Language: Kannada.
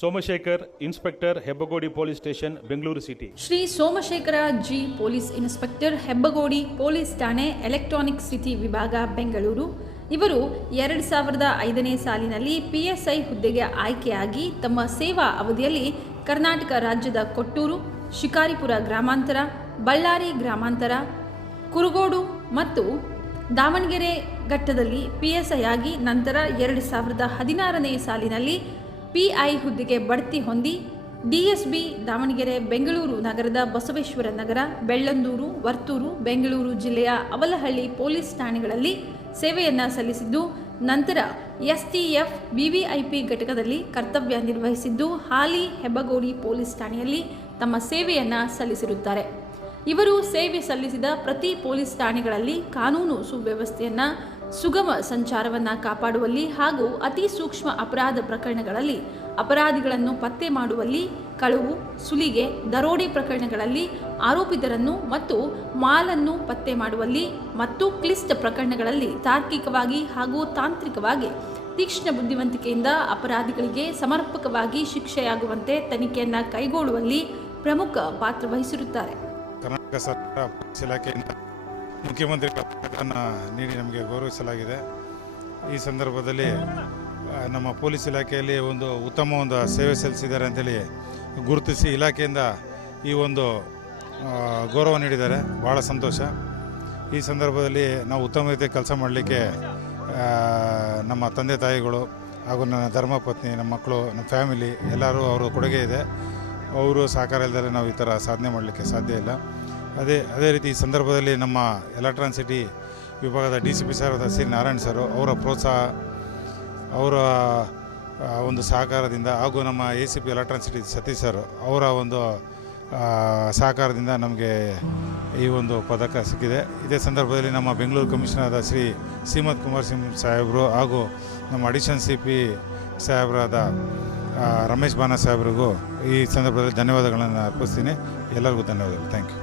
Somashekar, inspector, Hebbagodi police station, Bengaluru city. Shri Somashekara ji, police inspector, Hebbagodi police ಠಾಣೆ, ಎಲೆಕ್ಟ್ರಾನಿಕ್ ಸಿಟಿ ವಿಭಾಗ, ಬೆಂಗಳೂರು. ಇವರು 2005ನೇ ಸಾಲಿನಲ್ಲಿ PSI ಹುದ್ದೆಗೆ ಆಯ್ಕೆಯಾಗಿ ತಮ್ಮ ಸೇವಾ ಅವಧಿಯಲ್ಲಿ ಕರ್ನಾಟಕ ರಾಜ್ಯದ ಕೊಟ್ಟೂರು, ಶಿಕಾರಿಪುರ ಗ್ರಾಮಾಂತರ, ಬಳ್ಳಾರಿ ಗ್ರಾಮಾಂತರ, ಕುರುಗೋಡು ಮತ್ತು ದಾವಣಗೆರೆ ಘಟ್ಟದಲ್ಲಿ PSI ಆಗಿ ನಂತರ 2016ನೇ ಸಾಲಿನಲ್ಲಿ PI ಹುದ್ದೆಗೆ ಬಡ್ತಿ ಹೊಂದಿ DSB ದಾವಣಗೆರೆ, ಬೆಂಗಳೂರು ನಗರದ ಬಸವೇಶ್ವರ ನಗರ, ಬೆಳ್ಳಂದೂರು, ವರ್ತೂರು, ಬೆಂಗಳೂರು ಜಿಲ್ಲೆಯ ಅವಲಹಳ್ಳಿ ಪೊಲೀಸ್ ಠಾಣೆಗಳಲ್ಲಿ ಸೇವೆಯನ್ನು ಸಲ್ಲಿಸಿದ್ದು, ನಂತರ STF VVIP ಘಟಕದಲ್ಲಿ ಕರ್ತವ್ಯ ನಿರ್ವಹಿಸಿದ್ದು, ಹಾಲಿ ಹೆಬ್ಬಗೋಡಿ ಪೊಲೀಸ್ ಠಾಣೆಯಲ್ಲಿ ತಮ್ಮ ಸೇವೆಯನ್ನು ಸಲ್ಲಿಸಿರುತ್ತಾರೆ. ಇವರು ಸೇವೆ ಸಲ್ಲಿಸಿದ ಪ್ರತಿ ಪೊಲೀಸ್ ಠಾಣೆಗಳಲ್ಲಿ ಕಾನೂನು ಸುವ್ಯವಸ್ಥೆಯನ್ನು, ಸುಗಮ ಸಂಚಾರವನ್ನು ಕಾಪಾಡುವಲ್ಲಿ ಹಾಗೂ ಅತಿ ಸೂಕ್ಷ್ಮ ಅಪರಾಧ ಪ್ರಕರಣಗಳಲ್ಲಿ ಅಪರಾಧಿಗಳನ್ನು ಪತ್ತೆ ಮಾಡುವಲ್ಲಿ, ಕಳವು, ಸುಲಿಗೆ, ದರೋಡೆ ಪ್ರಕರಣಗಳಲ್ಲಿ ಆರೋಪಿತರನ್ನು ಮತ್ತು ಮಾಲನ್ನು ಪತ್ತೆ ಮಾಡುವಲ್ಲಿ ಮತ್ತು ಕ್ಲಿಷ್ಟ ಪ್ರಕರಣಗಳಲ್ಲಿ ತಾರ್ಕಿಕವಾಗಿ ಹಾಗೂ ತಾಂತ್ರಿಕವಾಗಿ ತೀಕ್ಷ್ಣ ಬುದ್ಧಿವಂತಿಕೆಯಿಂದ ಅಪರಾಧಿಗಳಿಗೆ ಸಮರ್ಪಕವಾಗಿ ಶಿಕ್ಷೆಯಾಗುವಂತೆ ತನಿಖೆಯನ್ನು ಕೈಗೊಳ್ಳುವಲ್ಲಿ ಪ್ರಮುಖ ಪಾತ್ರ ವಹಿಸಿರುತ್ತಾರೆ. ಕರ್ನಾಟಕ ಸರ್ಕಾರ ಪೊಲೀಸ್ ಇಲಾಖೆಯಿಂದ ಮುಖ್ಯಮಂತ್ರಿಗಳ ಪದಕವನ್ನು ನೀಡಿ ನಮಗೆ ಗೌರವಿಸಲಾಗಿದೆ. ಈ ಸಂದರ್ಭದಲ್ಲಿ ನಮ್ಮ ಪೊಲೀಸ್ ಇಲಾಖೆಯಲ್ಲಿ ಒಂದು ಉತ್ತಮ ಸೇವೆ ಸಲ್ಲಿಸಿದ್ದಾರೆ ಅಂತೇಳಿ ಗುರುತಿಸಿ ಇಲಾಖೆಯಿಂದ ಈ ಒಂದು ಗೌರವ ನೀಡಿದ್ದಾರೆ. ಭಾಳ ಸಂತೋಷ. ಈ ಸಂದರ್ಭದಲ್ಲಿ ನಾವು ಉತ್ತಮ ರೀತಿ ಕೆಲಸ ಮಾಡಲಿಕ್ಕೆ ನಮ್ಮ ತಂದೆ ತಾಯಿಗಳು ಹಾಗೂ ನನ್ನ ಧರ್ಮಪತ್ನಿ, ನಮ್ಮ ಮಕ್ಕಳು, ನಮ್ಮ ಫ್ಯಾಮಿಲಿ ಎಲ್ಲರೂ ಅವರ ಕೊಡುಗೆ ಇದೆ. ಅವರು ಸಹಕಾರ ಇಲ್ಲದೆ ನಾವು ಈ ಥರ ಸಾಧನೆ ಮಾಡಲಿಕ್ಕೆ ಸಾಧ್ಯ ಇಲ್ಲ. ಅದೇ ರೀತಿ ಈ ಸಂದರ್ಭದಲ್ಲಿ ನಮ್ಮ ಎಲೆಕ್ಟ್ರಾನಿಕ್ ಸಿಟಿ ವಿಭಾಗದ DCP sir Shri Narayan sir ಅವರ ಪ್ರೋತ್ಸಾಹ, ಅವರ ಒಂದು ಸಹಕಾರದಿಂದ ಹಾಗೂ ನಮ್ಮ ACP electronic city Satish sir ಅವರ ಒಂದು ಸಹಕಾರದಿಂದ ನಮಗೆ ಈ ಒಂದು ಪದಕ ಸಿಕ್ಕಿದೆ. ಇದೇ ಸಂದರ್ಭದಲ್ಲಿ ನಮ್ಮ ಬೆಂಗಳೂರು ಕಮಿಷನರ್ ಆದ ಶ್ರೀ ಶ್ರೀಮತ್ ಕುಮಾರ್ ಸಿಂಗ್ ಸಾಹೇಬರು ಹಾಗೂ ನಮ್ಮ ಅಡಿಷನಲ್ CP ಸಾಹೇಬರಾದ ರಮೇಶ್ ಬಾನಾ ಸಾಹೇಬ್ರಿಗೂ ಈ ಸಂದರ್ಭದಲ್ಲಿ ಧನ್ಯವಾದಗಳನ್ನು ಅರ್ಪಿಸ್ತೀನಿ. ಎಲ್ಲರಿಗೂ ಧನ್ಯವಾದಗಳು. Thank you.